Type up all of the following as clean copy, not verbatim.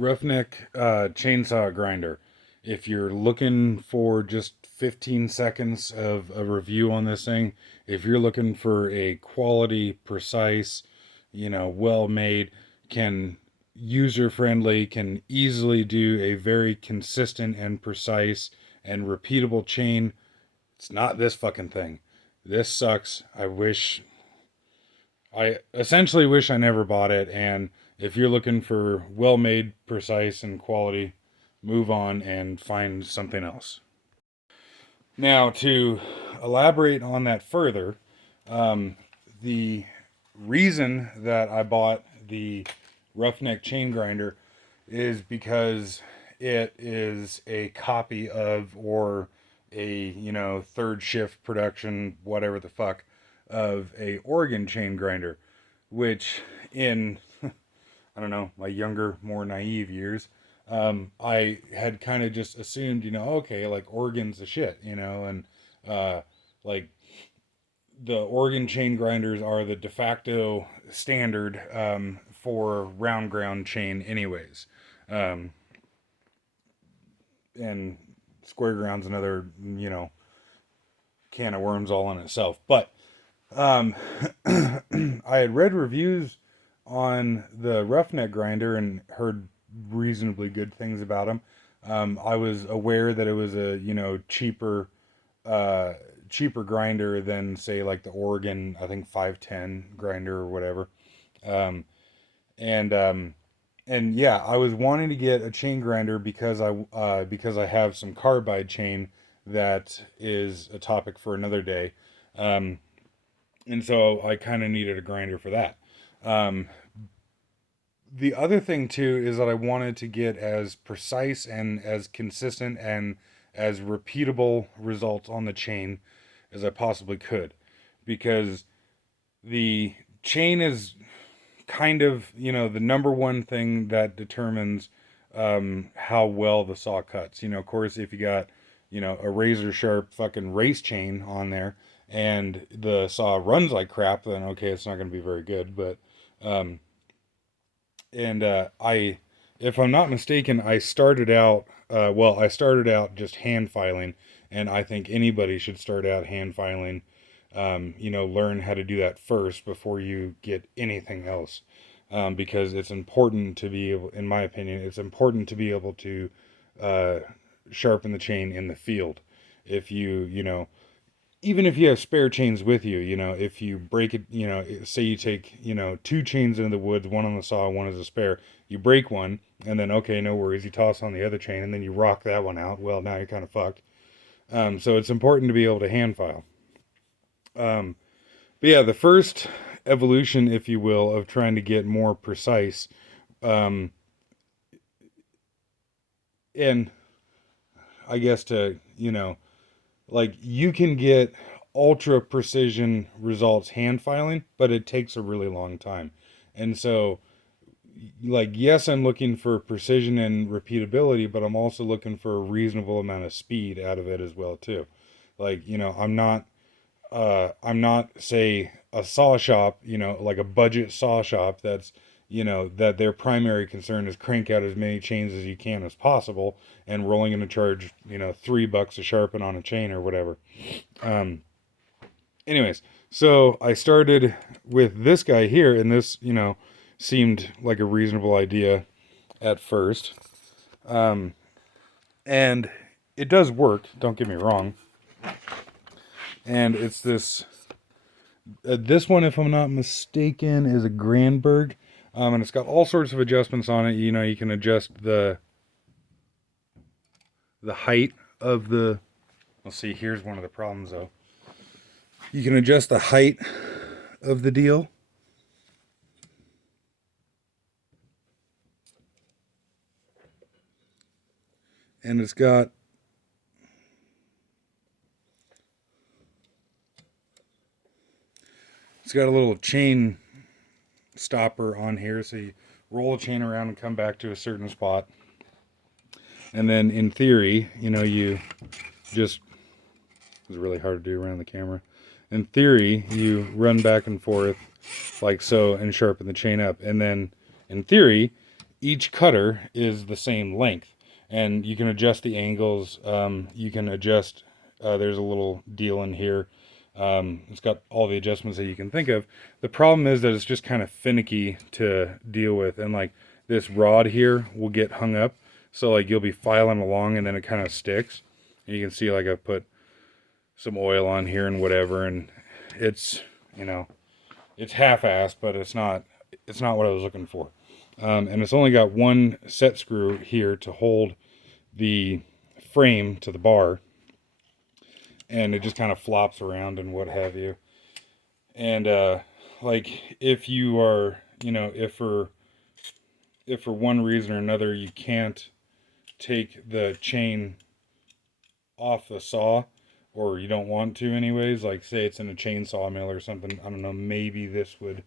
roughneck chainsaw grinder. If you're looking for just 15 seconds of a review on this thing, if you're looking for a quality, precise, well made, can user friendly, can easily do a very consistent and precise and repeatable chain, it's not this fucking thing. This sucks. I essentially wish I never bought it. And if you're looking for well made, precise, and quality, move on and find something else. Now, to elaborate on that further, the reason that I bought the roughneck chain grinder is because it is a copy of, or a third shift production, whatever the fuck, of a Oregon chain grinder, which in I don't know, my younger, more naive years, I had kind of just assumed, okay, like Oregon's the shit, and like the Oregon chain grinders are the de facto standard for round ground chain, anyways. Um, and square ground's another, can of worms all in itself. But um, I had read reviews on the roughneck grinder and heard reasonably good things about them. I was aware that it was a uh, cheaper grinder than, say, like the Oregon, I think 510 grinder or whatever. Um, and yeah, I was wanting to get a chain grinder because I have some carbide chain that is a topic for another day. Um, and so I kind of needed a grinder for that. Um, the other thing too is that I wanted to get as precise and as consistent and as repeatable results on the chain as I possibly could, because the chain is kind of, the number one thing that determines how well the saw cuts. Of course, if you got, a razor sharp fucking race chain on there and the saw runs like crap, then okay, it's not going to be very good. But um, and if I'm not mistaken, I started out just hand filing, and I think anybody should start out hand filing. Learn how to do that first before you get anything else, because it's important to be able, in my opinion, it's important to be able to uh, sharpen the chain in the field. If even if you have spare chains with you, if you break it, say you take, two chains into the woods, one on the saw, one as a spare, you break one, and then, okay, no worries, you toss on the other chain, and then you rock that one out. Well, now you're kind of fucked. So it's important to be able to hand file. Um, but yeah, the first evolution, if you will, of trying to get more precise, um, and I guess like you can get ultra precision results hand filing, but it takes a really long time. And so, like, yes, I'm looking for precision and repeatability, but I'm also looking for a reasonable amount of speed out of it as well too. Like, I'm not, say, a saw shop, like a budget saw shop that their primary concern is crank out as many chains as you can as possible and rolling in a charge, $3 a sharpen on a chain or whatever. Um, anyways, so I started with this guy here, and this, seemed like a reasonable idea at first. Um, and it does work, don't get me wrong. And it's this one, if I'm not mistaken, is a Grandberg. And it's got all sorts of adjustments on it. You can adjust the height of the. Let's see. Here's one of the problems, though. You can adjust the height of the deal. And it's got a little chain stopper on here, so you roll the chain around and come back to a certain spot. And then in theory, you just, it's really hard to do around the camera. In theory, you run back and forth like so and sharpen the chain up. And then in theory, each cutter is the same length, and you can adjust the angles. You can adjust. There's a little deal in here. It's got all the adjustments that you can think of. The problem is that it's just kind of finicky to deal with, and like this rod here will get hung up. So like you'll be filing along, and then it kind of sticks. And you can see like I put some oil on here and whatever, and it's it's half-assed, but it's not what I was looking for. And it's only got one set screw here to hold the frame to the bar, and it just kind of flops around and what have you. And like if you are, if for one reason or another you can't take the chain off the saw, or you don't want to anyways, like say it's in a chainsaw mill or something, I don't know, maybe this would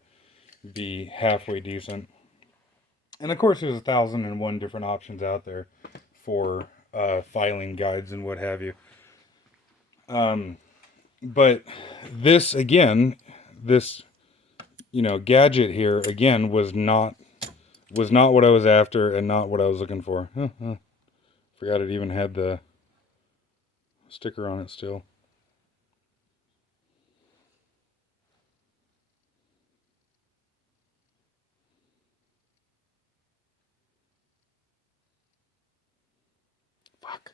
be halfway decent. And of course, there's 1,001 different options out there for filing guides and what have you. But this again, this gadget here again was not what I was after and not what I was looking for. Forgot it even had the sticker on it still. Fuck.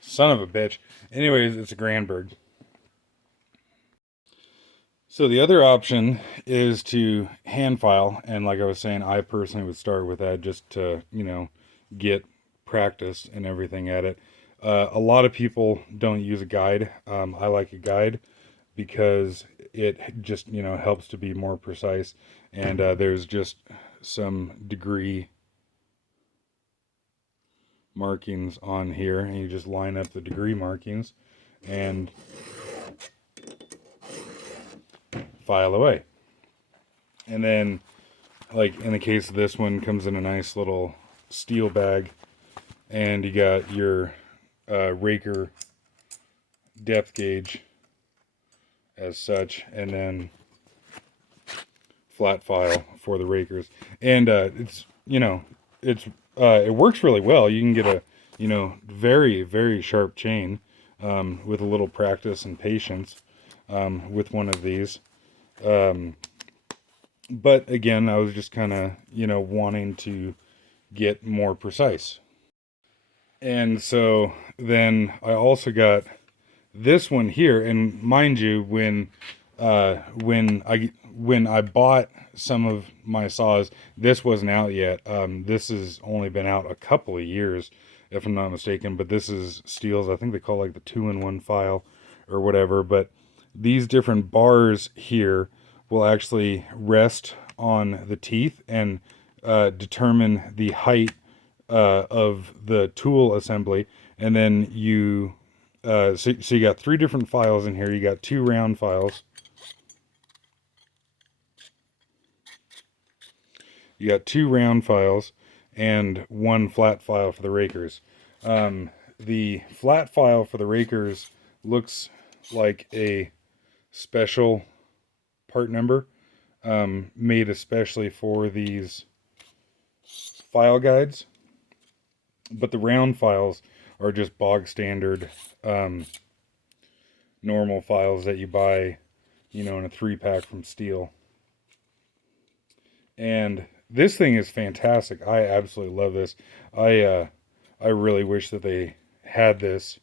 Son of a bitch. Anyways, it's a Grandberg. So the other option is to hand file, and like I was saying, I personally would start with that just to, get practice and everything at it. A lot of people don't use a guide. I like a guide because it just, helps to be more precise, and there's just some degree markings on here, and you just line up the degree markings and file away. And then, like in the case of this one, comes in a nice little steel bag, and you got your raker depth gauge as such, and then flat file for the rakers. And it works really well. You can get a very, very sharp chain with a little practice and patience with one of these. But again, I was just kind of, wanting to get more precise. And so then I also got this one here, and mind you, when I bought some of my saws, this wasn't out yet. This has only been out a couple of years, if I'm not mistaken. But this is Steel's, I think they call it like the 2-in-1 file or whatever. But these different bars here will actually rest on the teeth and determine the height of the tool assembly. And then so you got 3 different files in here. You got 2 round files. You got 2 round files and 1 flat file for the rakers. The flat file for the rakers looks like a special part number made especially for these file guides. But the round files are just bog standard normal files that you buy, in a 3-pack from Steel. And this thing is fantastic. I absolutely love this. I really wish that they had this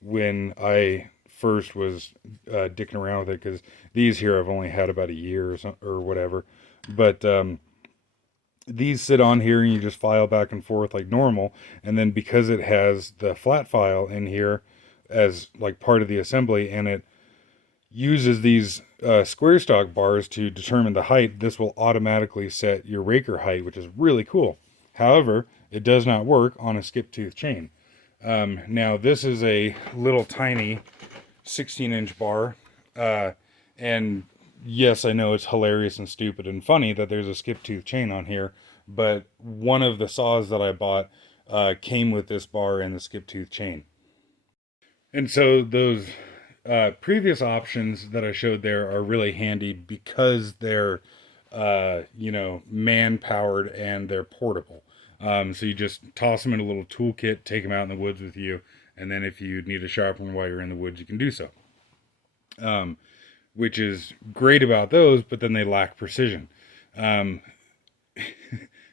when I first was dicking around with it, because these here I've only had about a year or whatever. But these sit on here and you just file back and forth like normal. And then because it has the flat file in here as like part of the assembly, and it uses these square stock bars to determine the height, this will automatically set your raker height, which is really cool. However, it does not work on a skip tooth chain. Now this is a little tiny 16-inch bar, and yes, I know it's hilarious and stupid and funny that there's a skip tooth chain on here, but one of the saws that I bought came with this bar and the skip tooth chain. And so those previous options that I showed there are really handy because they're, man powered and they're portable. So you just toss them in a little toolkit, take them out in the woods with you, and then if you need a sharpener while you're in the woods, you can do so. Um, which is great about those, but then they lack precision. Um,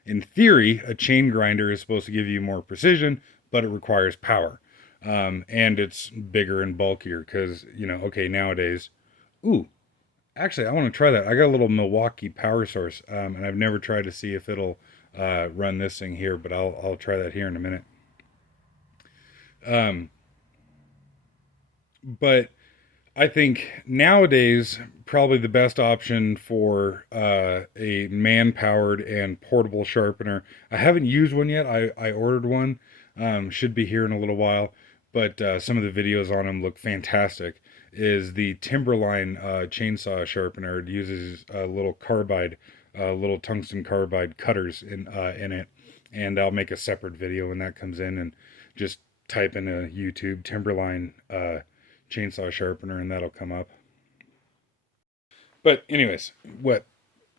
in theory, a chain grinder is supposed to give you more precision, but it requires power. And it's bigger and bulkier because, okay, nowadays, ooh, actually, I want to try that. I got a little Milwaukee power source, and I've never tried to see if it'll run this thing here, but I'll try that here in a minute. Um, but I think nowadays probably the best option for a man-powered and portable sharpener. I haven't used one yet. I ordered one. Should be here in a little while, but some of the videos on them look fantastic. Is the Timberline chainsaw sharpener? It uses a little carbide, little tungsten carbide cutters in it, and I'll make a separate video when that comes in, and just type in a YouTube Timberline chainsaw sharpener and that'll come up. But anyways, what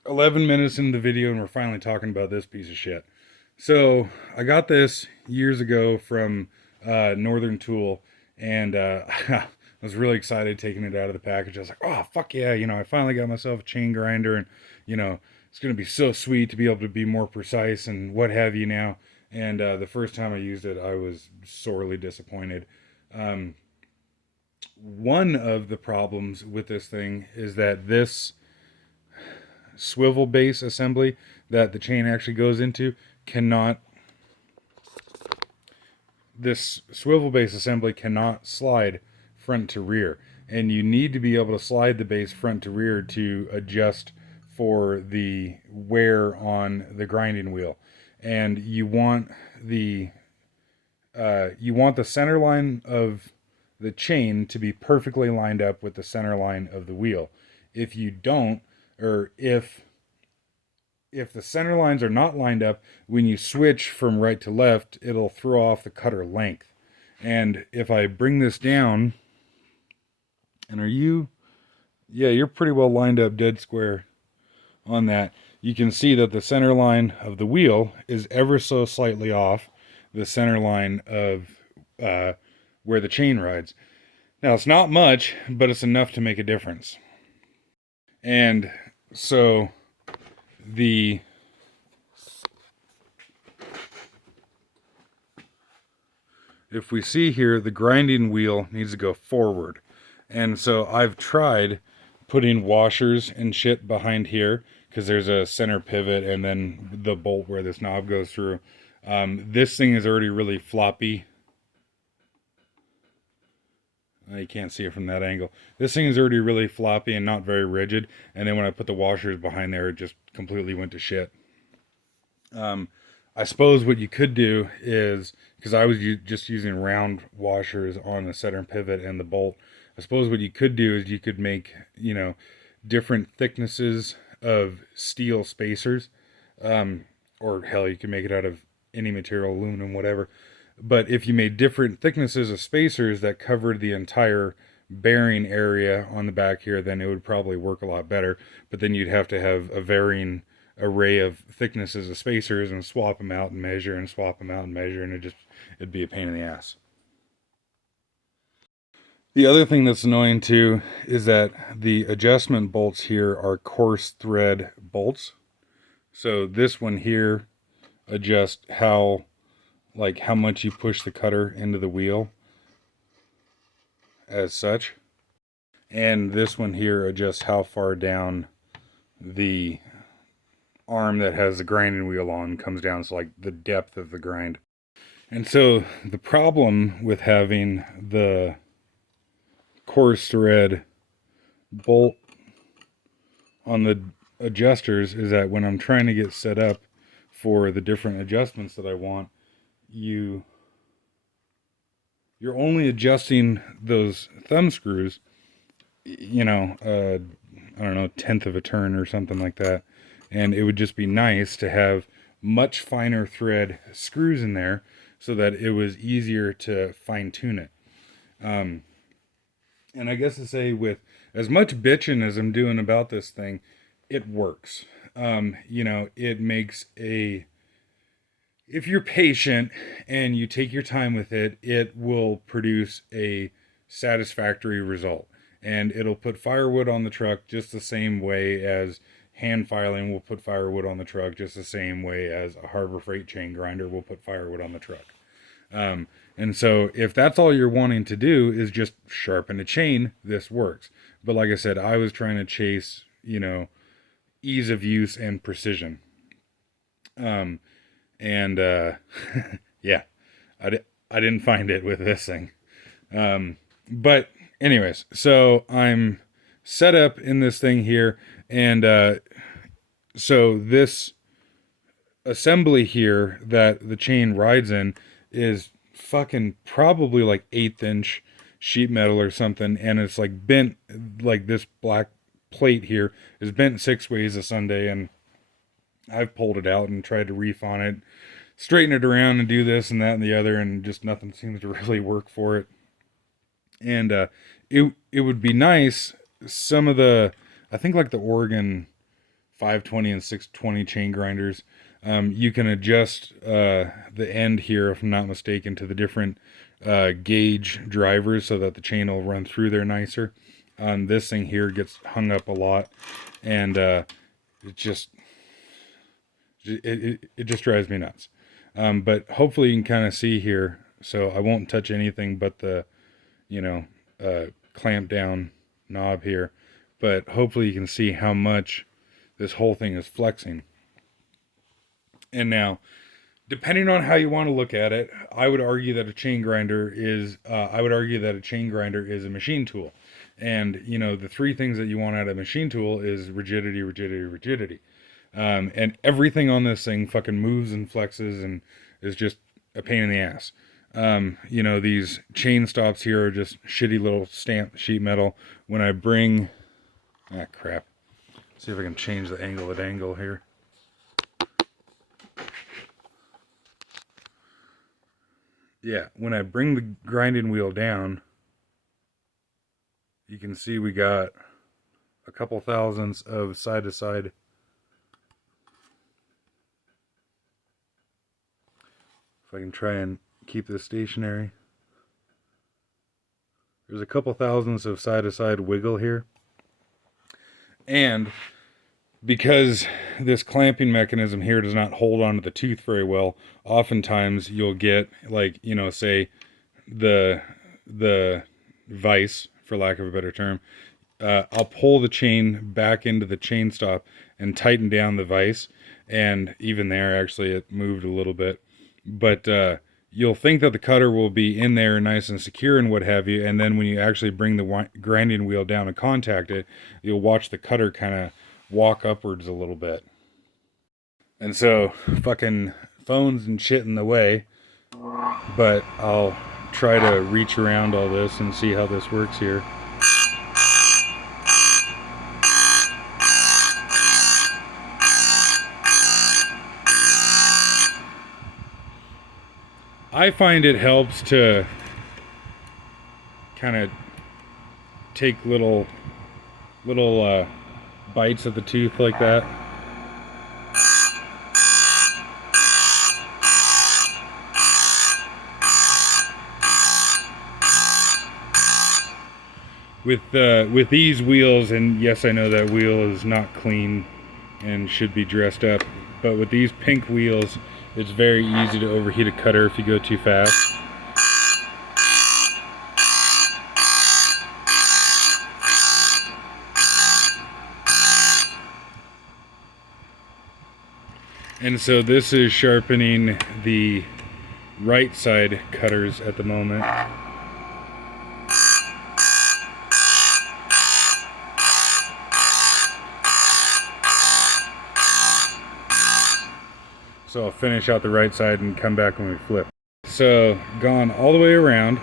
11 minutes into the video and we're finally talking about this piece of shit. So I got this years ago from Northern Tool, and I was really excited taking it out of the package. I was like, oh fuck yeah, I finally got myself a chain grinder, and it's gonna be so sweet to be able to be more precise and what have you now. And the first time I used it, I was sorely disappointed. Um, One of the problems with this thing is that this swivel base assembly that the chain actually goes into cannot this swivel base assembly cannot slide front to rear, and you need to be able to slide the base front to rear to adjust for the wear on the grinding wheel. And you want the center line of the chain to be perfectly lined up with the center line of the wheel. If you don't, or if the center lines are not lined up, when you switch from right to left, it'll throw off the cutter length. And if I bring this down, and yeah, you're pretty well lined up dead square on that. You can see that the center line of the wheel is ever so slightly off the center line of where the chain rides. Now, it's not much, but it's enough to make a difference. And so the if we see here, the grinding wheel needs to go forward. And so I've tried putting washers and shit behind here because there's a center pivot and then the bolt where this knob goes through. This thing is already really floppy. You can't see it from that angle. This thing is already really floppy and not very rigid. And then when I put the washers behind there, it just completely went to shit. I suppose what you could do is, because I was just using round washers on the center pivot and the bolt, I suppose what you could do is you could make, different thicknesses of steel spacers. Or hell, you can make it out of any material, aluminum, whatever. But if you made different thicknesses of spacers that covered the entire bearing area on the back here, then it would probably work a lot better. But then you'd have to have a varying array of thicknesses of spacers and swap them out and measure and swap them out and measure, and it'd be a pain in the ass. The other thing that's annoying too is that the adjustment bolts here are coarse thread bolts. So this one here adjusts how much you push the cutter into the wheel as such. And this one here adjusts how far down the arm that has the grinding wheel on comes down. So like the depth of the grind. And so the problem with having the coarse thread bolt on the adjusters is that when I'm trying to get set up for the different adjustments that I want, you're only adjusting those thumb screws, I don't know, tenth of a turn or something like that. And it would just be nice to have much finer thread screws in there so that it was easier to fine tune it. Um, and I guess to say, with as much bitching as I'm doing about this thing, it works. It makes a, if you're patient and you take your time with it, it will produce a satisfactory result. And it'll put firewood on the truck just the same way as hand filing will put firewood on the truck, just the same way as a Harbor Freight chain grinder will put firewood on the truck. And so if that's all you're wanting to do is just sharpen a chain, this works. But like I said, I was trying to chase, ease of use and precision. Um, and yeah, I didn't find it with this thing. But anyways, so I'm set up in this thing here, and so this assembly here that the chain rides in is fucking probably like 1/8 inch sheet metal or something, and it's like bent, like this black plate here is bent 6 ways a Sunday, and I've pulled it out and tried to reef on it, straighten it around and do this and that and the other, and just nothing seems to really work for it. And it would be nice, some of the, I think like the Oregon 520 and 620 chain grinders, you can adjust the end here, if I'm not mistaken, to the different gauge drivers so that the chain will run through there nicer. This thing here gets hung up a lot, and it just it just drives me nuts. But hopefully you can kind of see here, so I won't touch anything but the clamp down knob here, but hopefully you can see how much this whole thing is flexing. And now, depending on how you want to look at it, I would argue that a chain grinder is a machine tool. And the three things that you want out of a machine tool is rigidity, rigidity, rigidity. And everything on this thing fucking moves and flexes and is just a pain in the ass. These chain stops here are just shitty little stamped sheet metal. When I bring, crap. See if I can change the angle at angle here. Yeah, when I bring the grinding wheel down, you can see we got a couple thousandths of side to side. If I can try and keep this stationary. There's a couple thousandths of side to side wiggle here. And because this clamping mechanism here does not hold onto the tooth very well, oftentimes you'll get, like, say the vise, for lack of a better term, I'll pull the chain back into the chain stop and tighten down the vise, and even there actually it moved a little bit, but you'll think that the cutter will be in there nice and secure and what have you, and then when you actually bring the grinding wheel down and contact it, you'll watch the cutter kind of walk upwards a little bit. And so fucking phones and shit in the way, but I'll try to reach around all this and see how this works here. I find it helps to kind of take little bites at the tooth like that. With these wheels, and yes, I know that wheel is not clean and should be dressed up, but with these pink wheels, it's very easy to overheat a cutter if you go too fast. And so this is sharpening the right side cutters at the moment. So I'll finish out the right side and come back when we flip. So gone all the way around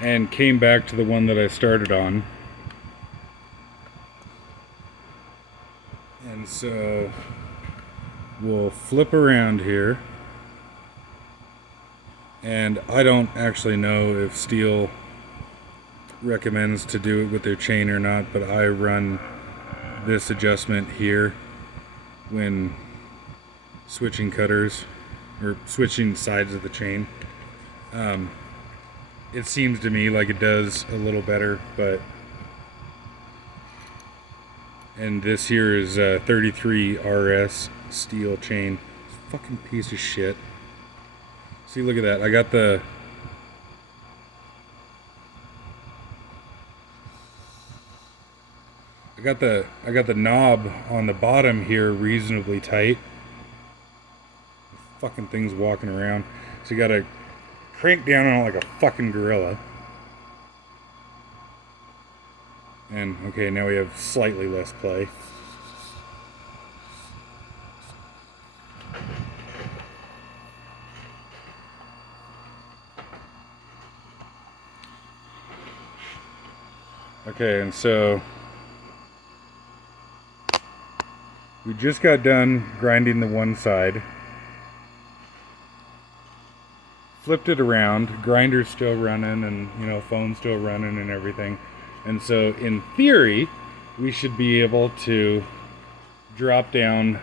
and came back to the one that I started on. And so we'll flip around here. And I don't actually know if Steel recommends to do it with their chain or not, but I run this adjustment here when switching cutters or switching sides of the chain. It seems to me like it does a little better, but and this here is 33 RS steel chain. Fucking piece of shit. See, look at that. I got the knob on the bottom here reasonably tight. Fucking thing's walking around. So you gotta crank down on it like a fucking gorilla. And okay, now we have slightly less play. Okay, and so we just got done grinding the one side. Flipped it around, grinder's still running, and phone's still running and everything. And so in theory, we should be able to drop down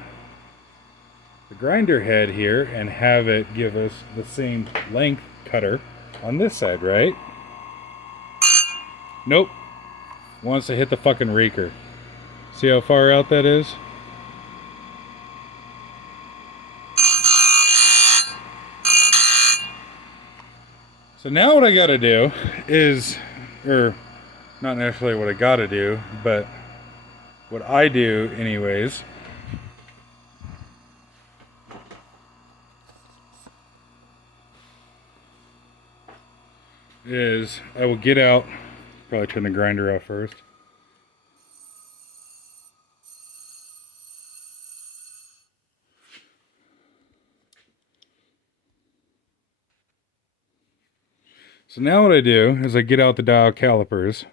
the grinder head here and have it give us the same length cutter on this side, right? Nope. Wants to hit the fucking raker. See how far out that is? So now what I gotta do is, or not necessarily what I gotta do, but what I do anyways, is I will get out, probably turn the grinder off first. So now what I do is I get out the dial calipers.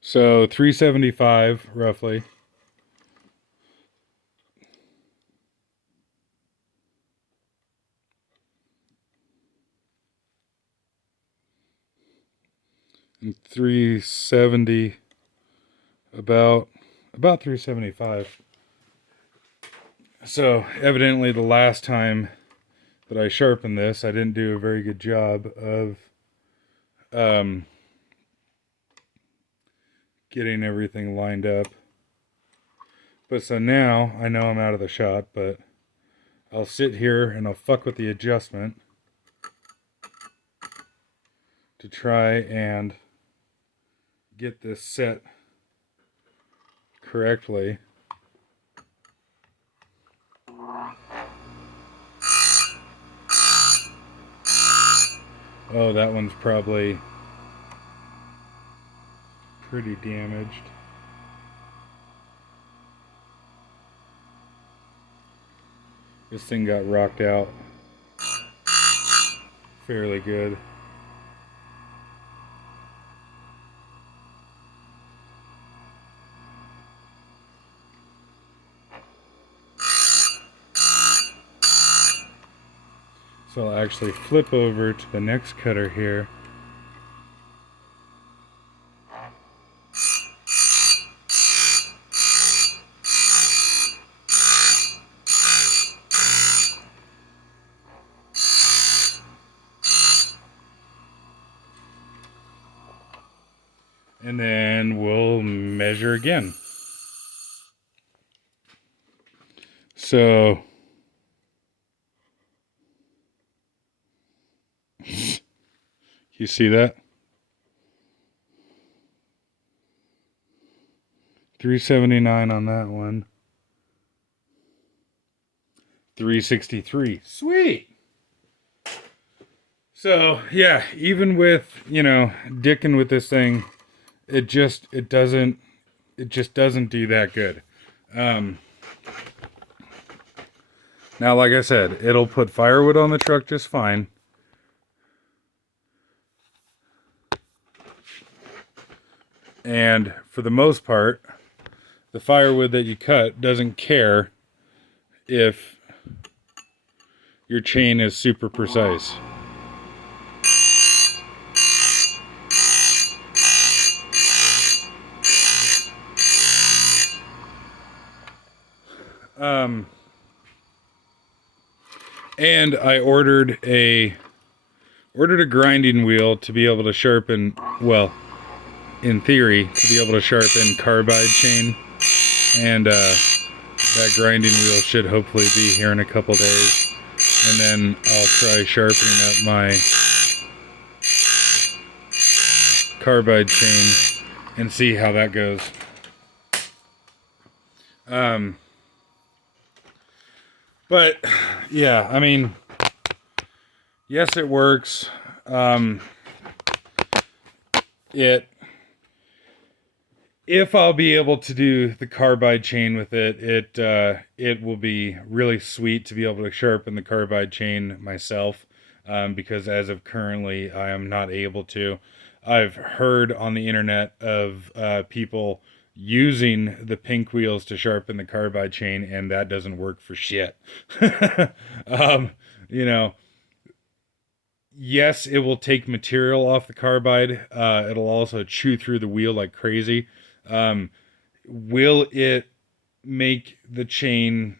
So 375 roughly. And 370, about 375. So evidently the last time that I sharpened this, I didn't do a very good job of getting everything lined up. But so now I know I'm out of the shot, but I'll sit here and I'll fuck with the adjustment to try and get this set correctly. Oh, that one's probably pretty damaged. This thing got rocked out fairly good. So I'll actually flip over to the next cutter here. And then we'll measure again. So you see that? 379 on that one. 363. Sweet. So yeah, even with, dicking with this thing, it just doesn't do that good. Now, like I said, it'll put firewood on the truck just fine. And for the most part, the firewood that you cut doesn't care if your chain is super precise. And I ordered a grinding wheel to be able to sharpen, well, in theory, to be able to sharpen carbide chain. And that grinding wheel should hopefully be here in a couple days. And then I'll try sharpening up my carbide chain and see how that goes. But yeah, I mean, yes, it works. If I'll be able to do the carbide chain with it, it will be really sweet to be able to sharpen the carbide chain myself, because as of currently, I am not able to. I've heard on the internet of people using the pink wheels to sharpen the carbide chain, and that doesn't work for shit. You know, yes, it will take material off the carbide. It'll also chew through the wheel like crazy. Um, will it make the chain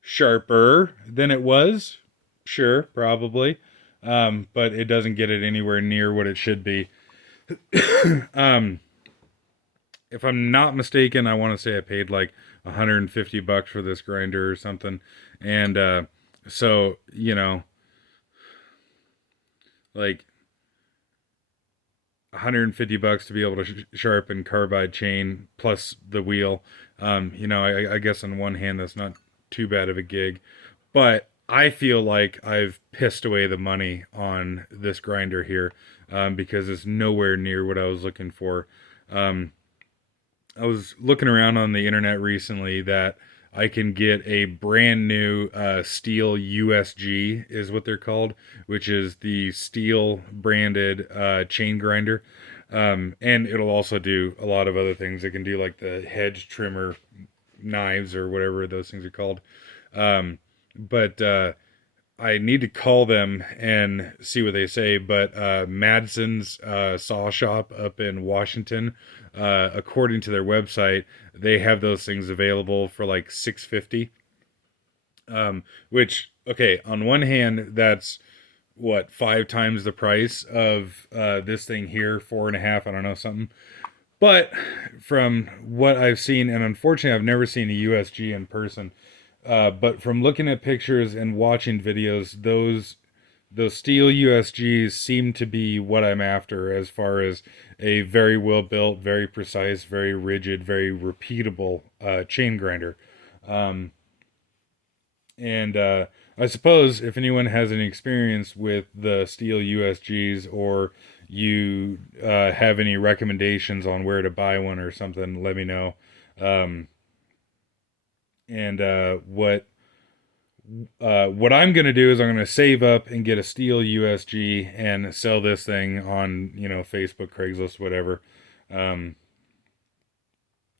sharper than it was? Sure, probably. But it doesn't get it anywhere near what it should be. If I'm not mistaken, I want to say I paid like $150 for this grinder or something. And so, like $150 to be able to sharpen carbide chain plus the wheel. I guess on one hand that's not too bad of a gig, but I feel like I've pissed away the money on this grinder here, because it's nowhere near what I was looking for. I was looking around on the internet recently that I can get a brand new steel USG is what they're called, which is the steel branded chain grinder. And it'll also do a lot of other things. It can do like the hedge trimmer knives or whatever those things are called. But I need to call them and see what they say. But Madsen's Saw Shop up in Washington, according to their website, they have those things available for like $650. Which, okay, on one hand, that's what, 5 times the price of this thing here, 4.5, I don't know, something. But from what I've seen, and unfortunately I've never seen a USG in person, but from looking at pictures and watching videos, those steel USGs seem to be what I'm after as far as a very well built, very precise, very rigid, very repeatable chain grinder. And I suppose if anyone has any experience with the steel USGs, or you have any recommendations on where to buy one or something, let me know. And what I'm gonna do is I'm gonna save up and get a steel USG and sell this thing on Facebook, Craigslist, whatever, um,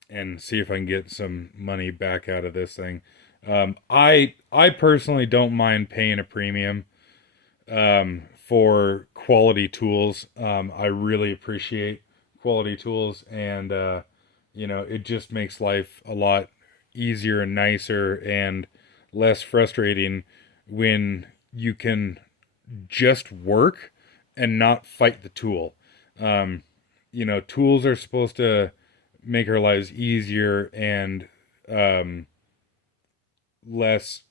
and see if I can get some money back out of this thing. I personally don't mind paying a premium for quality tools. I really appreciate quality tools, and it just makes life a lot easier and nicer and less frustrating when you can just work and not fight the tool. Tools are supposed to make our lives easier and less,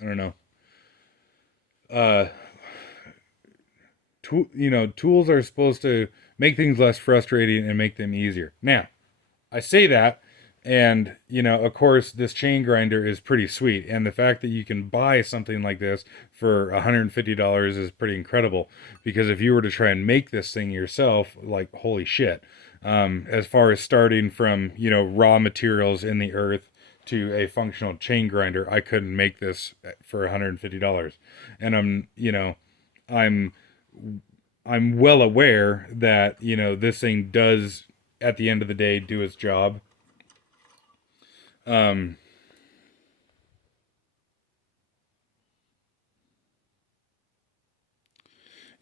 I don't know, uh tools are supposed to make things less frustrating and make them easier. Now, I say that, and of course this chain grinder is pretty sweet, and the fact that you can buy something like this for $150 is pretty incredible, because if you were to try and make this thing yourself, like, holy shit. As far as starting from raw materials in the earth to a functional chain grinder, I couldn't make this for $150. And I'm I'm well aware that this thing does, at the end of the day, do its job. Um,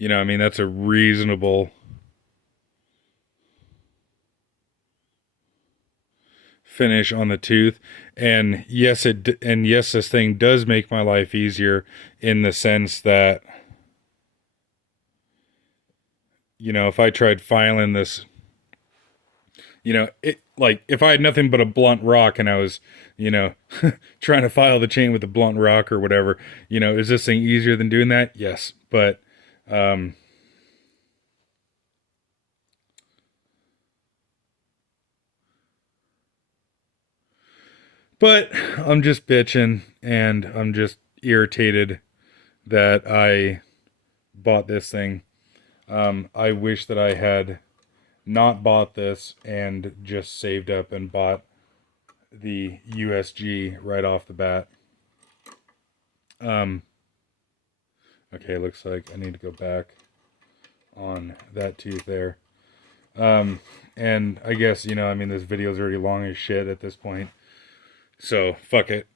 I mean, that's a reasonable finish on the tooth. And yes, this thing does make my life easier in the sense that, if I tried filing this, it like if I had nothing but a blunt rock and I was, you know, trying to file the chain with a blunt rock or whatever, is this thing easier than doing that? Yes, um, but I'm just bitching and I'm just irritated that I bought this thing. I wish that I had not bought this and just saved up and bought the USG right off the bat. Um, okay, looks like I need to go back on that tooth there. And I guess, I mean, this video's already long as shit at this point. So, fuck it.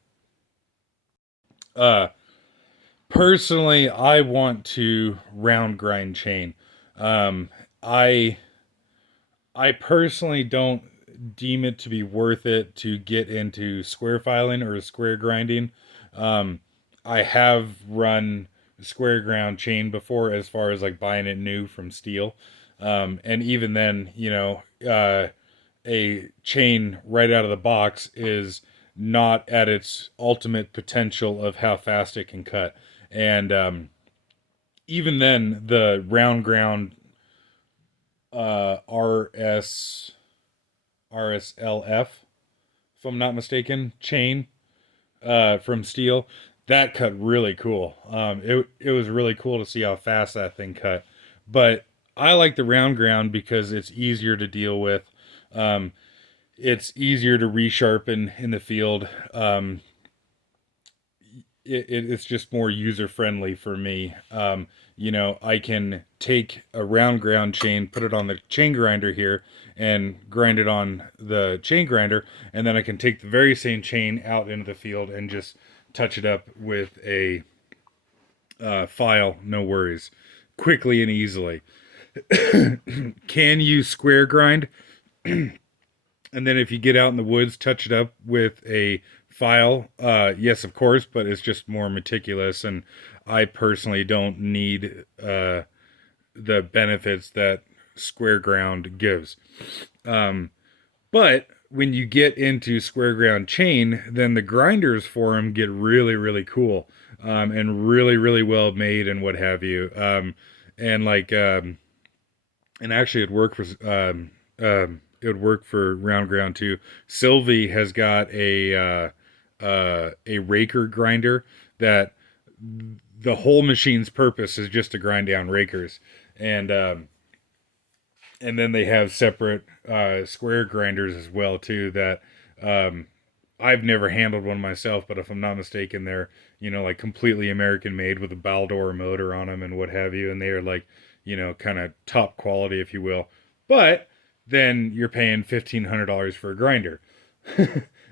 Uh, Personally, I want to round grind chain. Um, I I personally don't deem it to be worth it to get into square filing or square grinding. Um, I have run square ground chain before as far as like buying it new from steel. And even then, a chain right out of the box is not at its ultimate potential of how fast it can cut. And even then, the round ground RSLF, if I'm not mistaken, chain from steel, that cut really cool. It was really cool to see how fast that thing cut. But I like the round ground because it's easier to deal with. Um, it's easier to resharpen in the field. It's just more user friendly for me. I can take a round ground chain, put it on the chain grinder here, and grind it on the chain grinder, and then I can take the very same chain out into the field and just touch it up with a file, no worries, quickly and easily. Can you square grind? And then if you get out in the woods, touch it up with a file. Yes, of course, but it's just more meticulous, and I personally don't need the benefits that square ground gives. Um, but when you get into square ground chain, then the grinders for them get really, really cool, and really, really well made and what have you. And like and actually it would work for round ground too. Sylvie has got a raker grinder that the whole machine's purpose is just to grind down rakers, and then they have separate square grinders as well too that um, I've never handled one myself, but if I'm not mistaken, they're like completely American made with a Baldor motor on them and what have you, and they are like kind of top quality, if you will. But then you're paying $1,500 for a grinder,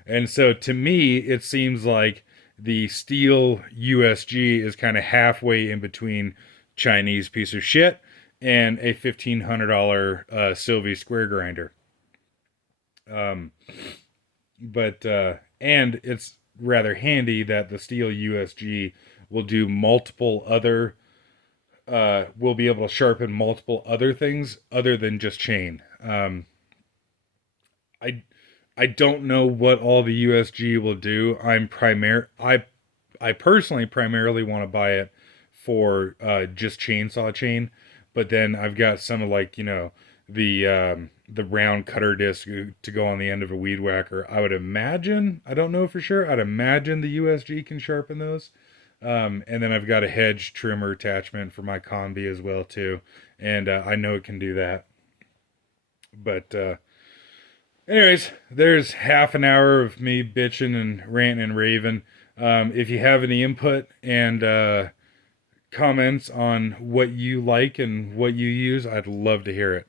and so to me, it seems like the steel USG is kind of halfway in between Chinese piece of shit and a $1,500 Sylvie square grinder. Um, but and it's rather handy that the steel USG will do multiple other will be able to sharpen multiple other things other than just chain. I I don't know what all the USG will do. I personally primarily want to buy it for just chainsaw chain, but then I've got some of like the round cutter disc to go on the end of a weed whacker. I would imagine, I don't know for sure. I'd imagine the USG can sharpen those. And then I've got a hedge trimmer attachment for my combi as well too, and I know it can do that. But anyways, there's half an hour of me bitching and ranting and raving. If you have any input and comments on what you like and what you use, I'd love to hear it.